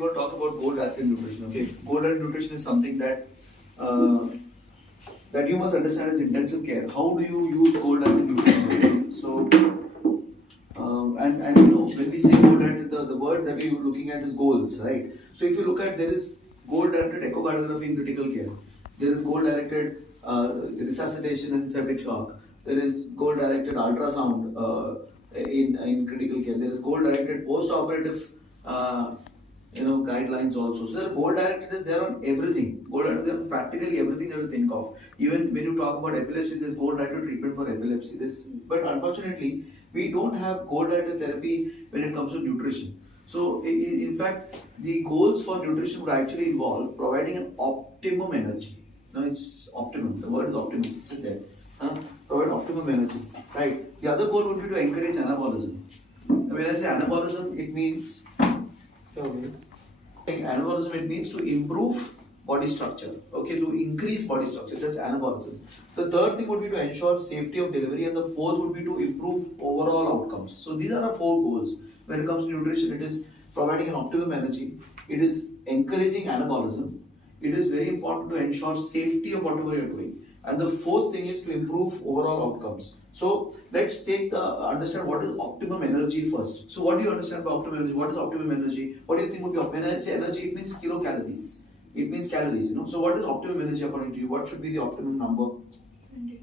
going to talk about goal-directed nutrition. Okay, goal-directed nutrition is something that that you must understand as intensive care. How do you use goal-directed nutrition? So, and you know, when we say goal-directed, the word that we're looking at is goals, right? So if you look at, there is goal-directed echocardiography in critical care. There is goal-directed resuscitation and septic shock. There is goal-directed ultrasound in critical care. There is goal-directed post-operative guidelines also. So the goal-directed is there on everything. Goal-directed is there on practically everything that you think of. Even when you talk about epilepsy, there is goal-directed treatment for epilepsy. But unfortunately, we don't have goal-directed therapy when it comes to nutrition. So in fact, the goals for nutrition would actually involve providing an optimum energy. Now it's optimum. The word is optimum. It's in there. Provide optimum energy. Right. The other goal would be to encourage anabolism. When I say anabolism, it means to improve body structure. Okay, to increase body structure. That's anabolism. The third thing would be to ensure safety of delivery, and the fourth would be to improve overall outcomes. So these are our four goals. When it comes to nutrition, it is providing an optimum energy. It is encouraging anabolism. It is very important to ensure safety of whatever you're doing. And the fourth thing is to improve overall outcomes. So let's understand what is optimum energy first. So what do you understand by optimum energy? What is optimum energy? What do you think would be optimum? When I say energy, it means kilocalories. It means calories, So what is optimum energy according to you? What should be the optimum number? 22.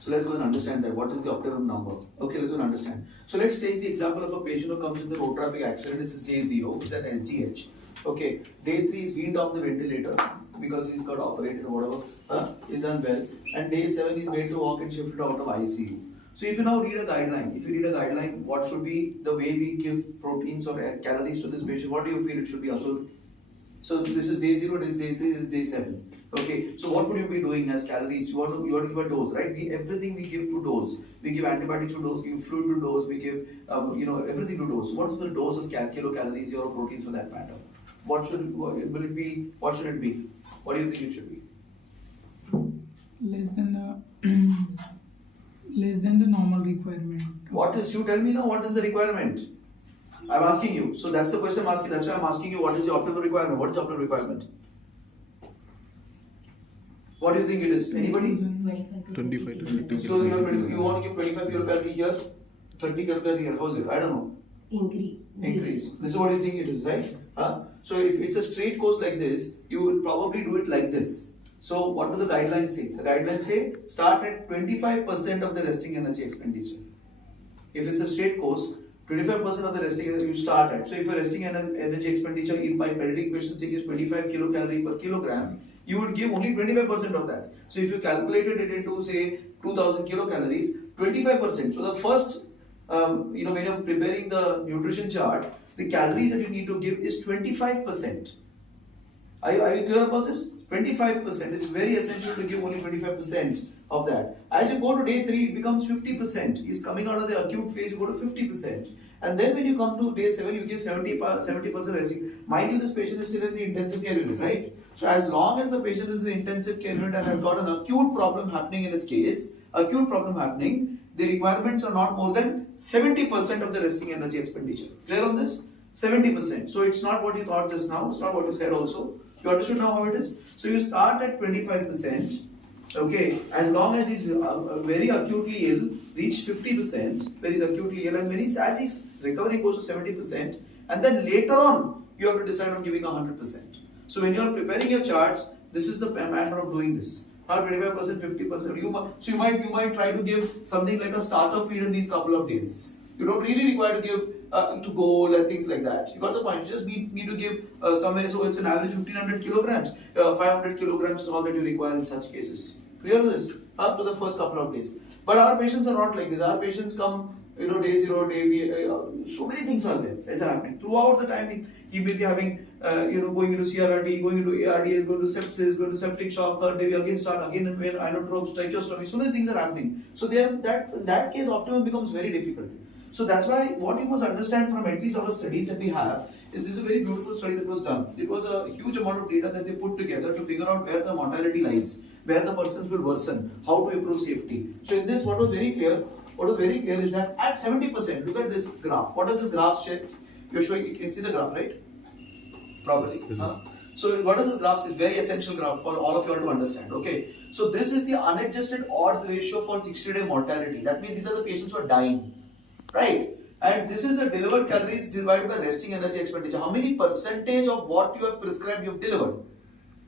So let's go and understand that. What is the optimum number? Okay, let's go and understand. So let's take the example of a patient who comes with a road traffic accident. It's day 0, it's an SDH. Okay, day 3 is weaned off the ventilator because he's got operated or whatever. He's done well. And day 7 he's made to walk and shifted out of ICU. So if you now read a guideline, what should be the way we give proteins or calories to this patient? What do you feel it should be, Atul? So this is day 0, this is day 3, this is day 7. Okay, so what would you be doing as calories? You want to give a dose, right? Everything we give to dose. We give antibiotics to dose, we give fluid to dose, we give everything to dose. So what is the dose of kilocalories or proteins for that matter? What should it be? What should it be? What do you think it should be? Less than the normal requirement. You tell me now, what is the requirement? I'm asking you. So that's the question I'm asking. That's why I'm asking you, what is the optimal requirement? What is the optimal requirement? What do you think it is? Anybody? 25 to 30. So you want to give 25 kilocalorie here, 30 kilocalorie here. How is it? I don't know. Increase. This is what you think it is, right? So if it's a straight course like this, you will probably do it like this. So what do the guidelines say? The guidelines say start at 25% of the resting energy expenditure. If it's a straight course, 25% of the resting energy you start at. So if your resting energy expenditure, if my pediatric patient thing is 25 kilocalorie per kilogram, you would give only 25% of that. So if you calculated it into say 2000 kilocalories, 25%. So the first, when you're preparing the nutrition chart, the calories that you need to give is 25%. Are you clear about this? 25%. It's very essential to give only 25% of that. As you go to day 3, it becomes 50%. He's coming out of the acute phase, you go to 50%. And then when you come to day 7, you give 70% resting. Mind you, this patient is still in the intensive care unit, right? So as long as the patient is in the intensive care unit and has got an acute problem happening in his case, the requirements are not more than 70% of the resting energy expenditure. Clear on this? 70%. So it's not what you thought just now. It's not what you said also. You understood now how it is? So you start at 25%. Okay, as long as he's very acutely ill, reach 50% when he's acutely ill, and as he's recovering goes to 70%, and then later on you have to decide on giving 100%. So when you are preparing your charts, this is the manner of doing this. Not 25%, 50%. You might try to give something like a starter feed in these couple of days. You don't really require to give to goal and things like that. You got the point. You just need to give somewhere. So it's an average 1500 kilograms. 500 kilograms is all that you require in such cases. Clear to this? For the first couple of days. But our patients are not like this. Our patients come, day 0, so many things are there. That's happening. Throughout the time, he may be having, going into CRRT, going into ARDS, going to sepsis, going to septic shock. Third day, we again start again and inotropes, tracheostomy. So many things are happening. So in that case, optimum becomes very difficult. So that's why what you must understand from at least our studies that we have is this is a very beautiful study that was done. It was a huge amount of data that they put together to figure out where the mortality lies, where the persons will worsen, how to improve safety. So in this, what was very clear is that at 70%, look at this graph. What does this graph show? You're showing, you can see the graph, right? properly. So what is this graph? It's very essential graph for all of you all to understand. Okay. So this is the unadjusted odds ratio for 60-day mortality. That means these are the patients who are dying, right? And this is the delivered calories divided by resting energy expenditure. How many percentage of what you have prescribed you have delivered?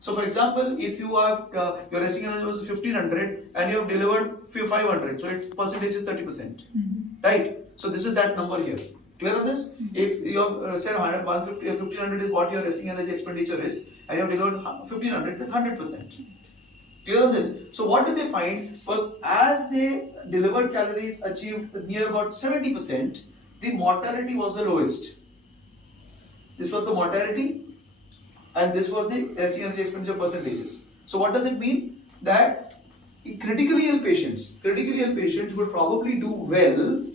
So for example, if you have your resting energy was 1500 and you have delivered 500, so its percentage is 30%, right? So this is that number here. Clear on this? If you have said 150, 1500 is what your resting energy expenditure is, and you have delivered 1500, it's 100%. Clear on this? So what did they find was as they delivered calories achieved near about 70%, the mortality was the lowest. This was the mortality and this was the resting energy expenditure percentages. So what does it mean? That critically ill patients would probably do well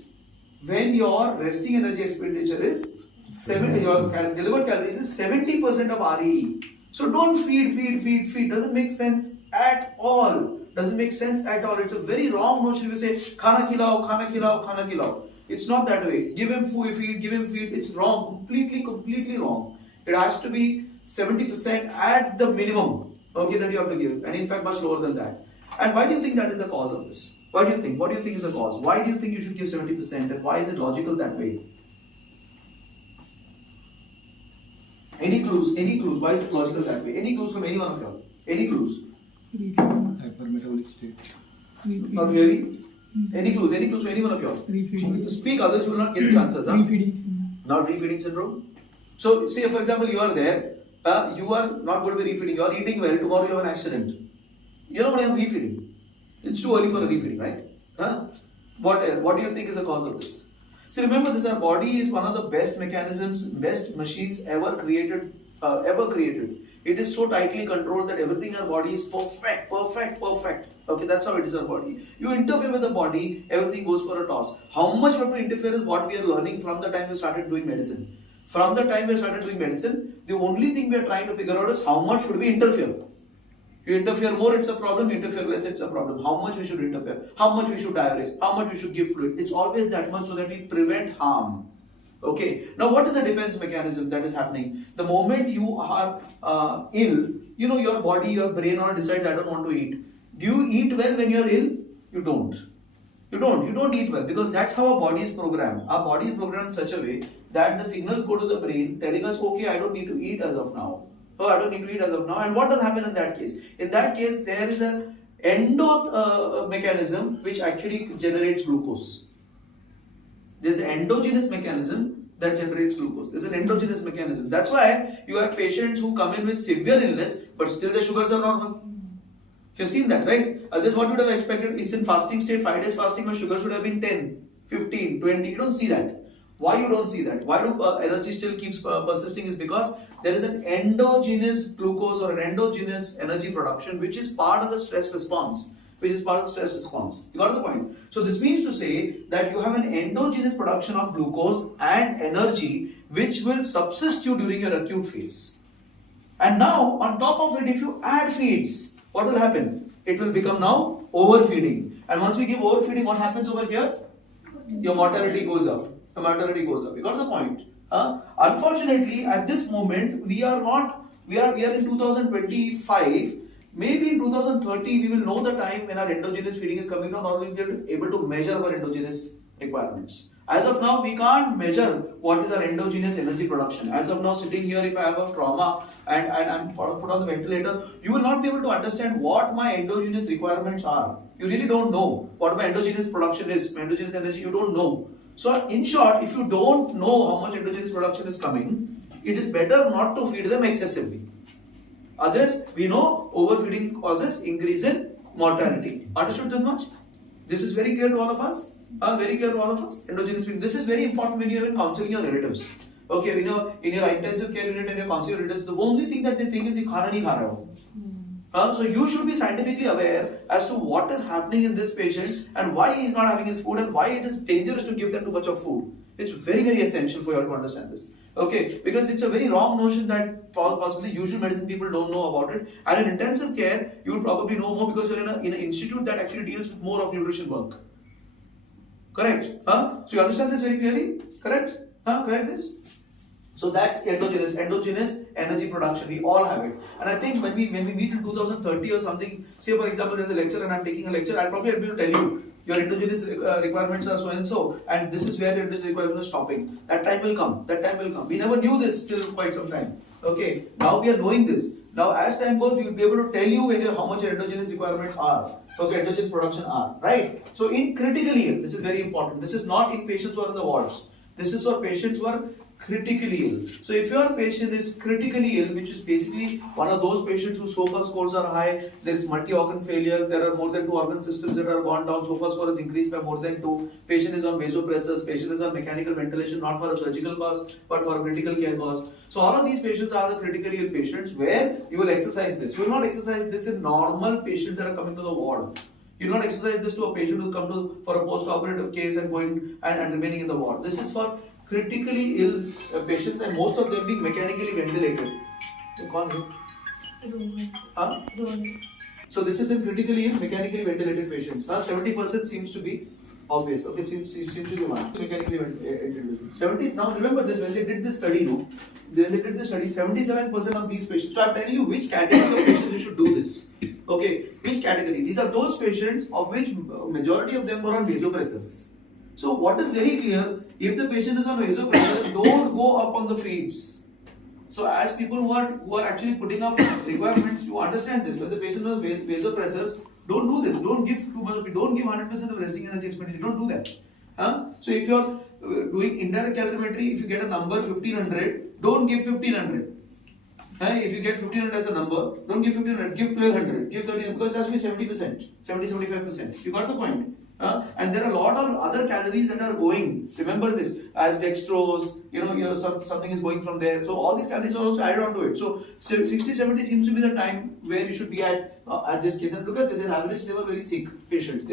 when your resting energy expenditure is your delivered calories is 70% of REE. So don't feed. Doesn't make sense at all. Doesn't make sense at all. It's a very wrong notion. We say khana khilao. It's not that way. Give him feed. It's wrong. Completely wrong. It has to be 70% at the minimum. Okay, that you have to give, and in fact much lower than that. And why do you think that is the cause of this? What do you think? What do you think is the cause? Why do you think you should give 70%, and why is it logical that way? Any clues? Why is it logical that way? Any clues from any one of you? Any clues? Hypermetabolic state. Not really? Any clues from any one of you? Speak, others will not get the answers. Huh? Not refeeding syndrome? So, say for example, you are there, you are not going to be refeeding, you are eating well, tomorrow you have an accident. You're not going to have refeeding. It's too early for a refeeding, right? What do you think is the cause of this? See, remember this, our body is one of the best mechanisms, best machines ever created. It is so tightly controlled that everything in our body is perfect. Okay, that's how it is our body. You interfere with the body, everything goes for a toss. How much we have to interfere is what we are learning from the time we started doing medicine. From the time we started doing medicine, the only thing we are trying to figure out is how much should we interfere. You interfere more, it's a problem. You interfere less, it's a problem. How much we should interfere, how much we should diurese, how much we should give fluid. It's always that much so that we prevent harm. Okay. Now, what is the defense mechanism that is happening? The moment you are ill, your body, your brain all decides, I don't want to eat. Do you eat well when you are ill? You don't. You don't eat well because that's how our body is programmed. Our body is programmed in such a way that the signals go to the brain telling us, okay, I don't need to eat as of now. And what does happen in that case? In that case, there is an endo mechanism which actually generates glucose. There's an endogenous mechanism that generates glucose. There's an endogenous mechanism. That's why you have patients who come in with severe illness, but still their sugars are normal. You've seen that, right? This what you would have expected. It's in fasting state, 5 days fasting, my sugar should have been 10, 15, 20. You don't see that. Why you don't see that? Why do energy still keeps persisting is because there is an endogenous glucose or an endogenous energy production which is part of the stress response. You got the point? So this means to say that you have an endogenous production of glucose and energy which will subsist you during your acute phase. And now on top of it, if you add feeds, what will happen? It will become now overfeeding. And once we give overfeeding, what happens over here? Your mortality goes up. You got the point? Unfortunately, at this moment, we are in 2025. Maybe in 2030, we will know the time when our endogenous feeding is coming down, or we will be able to measure our endogenous requirements. As of now, we can't measure what is our endogenous energy production. As of now, sitting here, if I have a trauma and I'm put on the ventilator, you will not be able to understand what my endogenous requirements are. You really don't know what my endogenous production is, my endogenous energy, you don't know. So, in short, if you don't know how much endogenous production is coming, it is better not to feed them excessively. Others, we know overfeeding causes increase in mortality. Understood this much? This is very clear to all of us? Endogenous feeding. This is very important when you are counseling your relatives. Okay, in your intensive care unit and your counseling your relatives, the only thing that they think is, khana nahi kha raha ho. So you should be scientifically aware as to what is happening in this patient and why he is not having his food and why it is dangerous to give them too much of food. It's very, very essential for you all to understand this. Okay, because it's a very wrong notion that possibly usual medicine people don't know about it. And in intensive care, you will probably know more because you're in an institute that actually deals with more of nutrition work. Correct? So you understand this very clearly? Correct? Correct this? So that's endogenous energy production. We all have it. And I think when we meet in 2030 or something, say for example there's a lecture and I'm taking a lecture, I'll probably be able to tell you your endogenous requirements are so and so, and this is where your endogenous requirement is stopping. That time will come. That time will come. We never knew this till quite some time. Okay. Now we are knowing this. Now as time goes, we will be able to tell you how much your endogenous requirements are. Okay, endogenous production are. Right. So in critically ill, this is very important. This is not in patients who are in the wards. This is for patients who are critically ill. So if your patient is critically ill, which is basically one of those patients whose SOFA scores are high, there is multi-organ failure, there are more than 2 organ systems that are gone down, SOFA score has increased by more than 2, patient is on vasopressors, patient is on mechanical ventilation, not for a surgical cause, but for a critical care cause. So all of these patients are the critically ill patients where you will exercise this. You will not exercise this in normal patients that are coming to the ward. You will not exercise this to a patient who come to for a post-operative case and going and remaining in the ward. This is for critically ill patients, and most of them being mechanically ventilated. Huh? So this is in critically ill, mechanically ventilated patients. Now 70% seems to be obvious. Okay, seems to be one mechanically ventilated. 70. Now remember this, when they did this study, when they did this study, 77% of these patients. So I'm telling you which category of patients you should do this. Okay, which category? These are those patients of which majority of them were on vasopressors. So what is very clear, if the patient is on vasopressor, don't go up on the feeds. So as people who are actually putting up requirements, you understand this. When the patient is on vasopressors, don't do this. Don't give too much of it. Don't give 100% of resting energy expenditure. Don't do that. So if you are doing indirect calorimetry, if you get a number 1500, don't give 1500. If you get 1500 as a number, don't give 1500, give 1200, give 1300, because it has to be 70%, 70-75%. You got the point? And there are a lot of other calories that are going. Remember this, as dextrose, something is going from there. So all these calories are also added on to it. So 60-70 seems to be the time where you should be at this case. And look at this, in average they were very sick patients.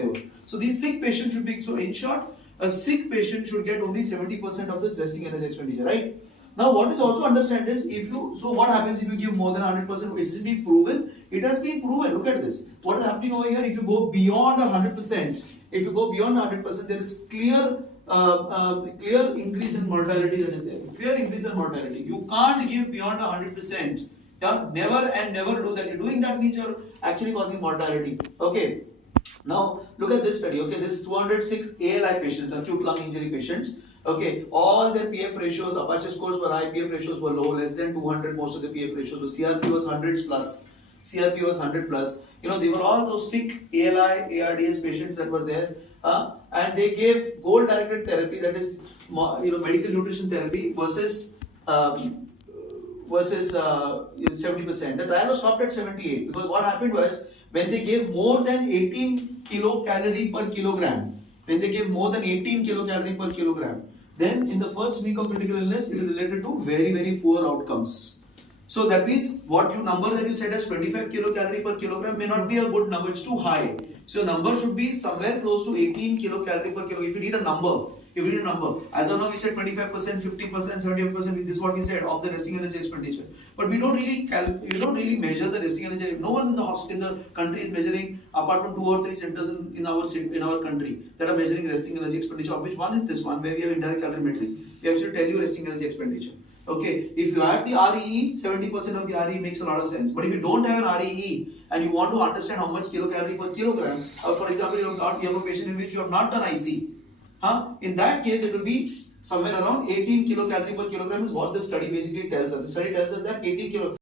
So these sick patients should be, so in short, a sick patient should get only 70% of the resting energy expenditure, right? Now what is also understand is, so what happens if you give more than 100%? Is it been proven? It has been proven. Look at this. What is happening over here? If you go beyond 100%, there is clear increase in mortality that is there. Clear increase in mortality. You can't give beyond 100%. Yeah? Never and never do that. You're doing that means you're actually causing mortality. Okay. Now look at this study. Okay, this 206 ALI patients, acute lung injury patients. Okay, all their PF ratios, Apache scores were high, PF ratios were low, less than 200. Most of the PF ratios, so CRP was 100 plus. CRP was 100 plus. They were all those sick ALI, ARDS patients that were there, and they gave goal-directed therapy, that is, medical nutrition therapy versus 70%. The trial was stopped at 78 because what happened was, when they gave more than 18 kilocalorie per kilogram, then in the first week of critical illness, it is related to very, very poor outcomes. So that means what number that you said as 25 kilocalorie per kilogram may not be a good number, it's too high. So your number should be somewhere close to 18 kilocalorie per kilogram. If you need a number, as of now we said 25%, 50%, 75%, this is what we said of the resting energy expenditure. But we don't really measure the resting energy. No one in the country is measuring, apart from 2 or 3 centers in our country that are measuring resting energy expenditure, of which one is this one, where we have indirect calorimetry. We actually tell you resting energy expenditure. Okay, if you have the REE, 70% of the REE makes a lot of sense. But if you don't have an REE and you want to understand how much kilocalorie per kilogram, for example, you have a patient in which you have not done IC, in that case it will be somewhere around 18 kilocalorie per kilogram is what the study basically tells us. The study tells us that 18 kilo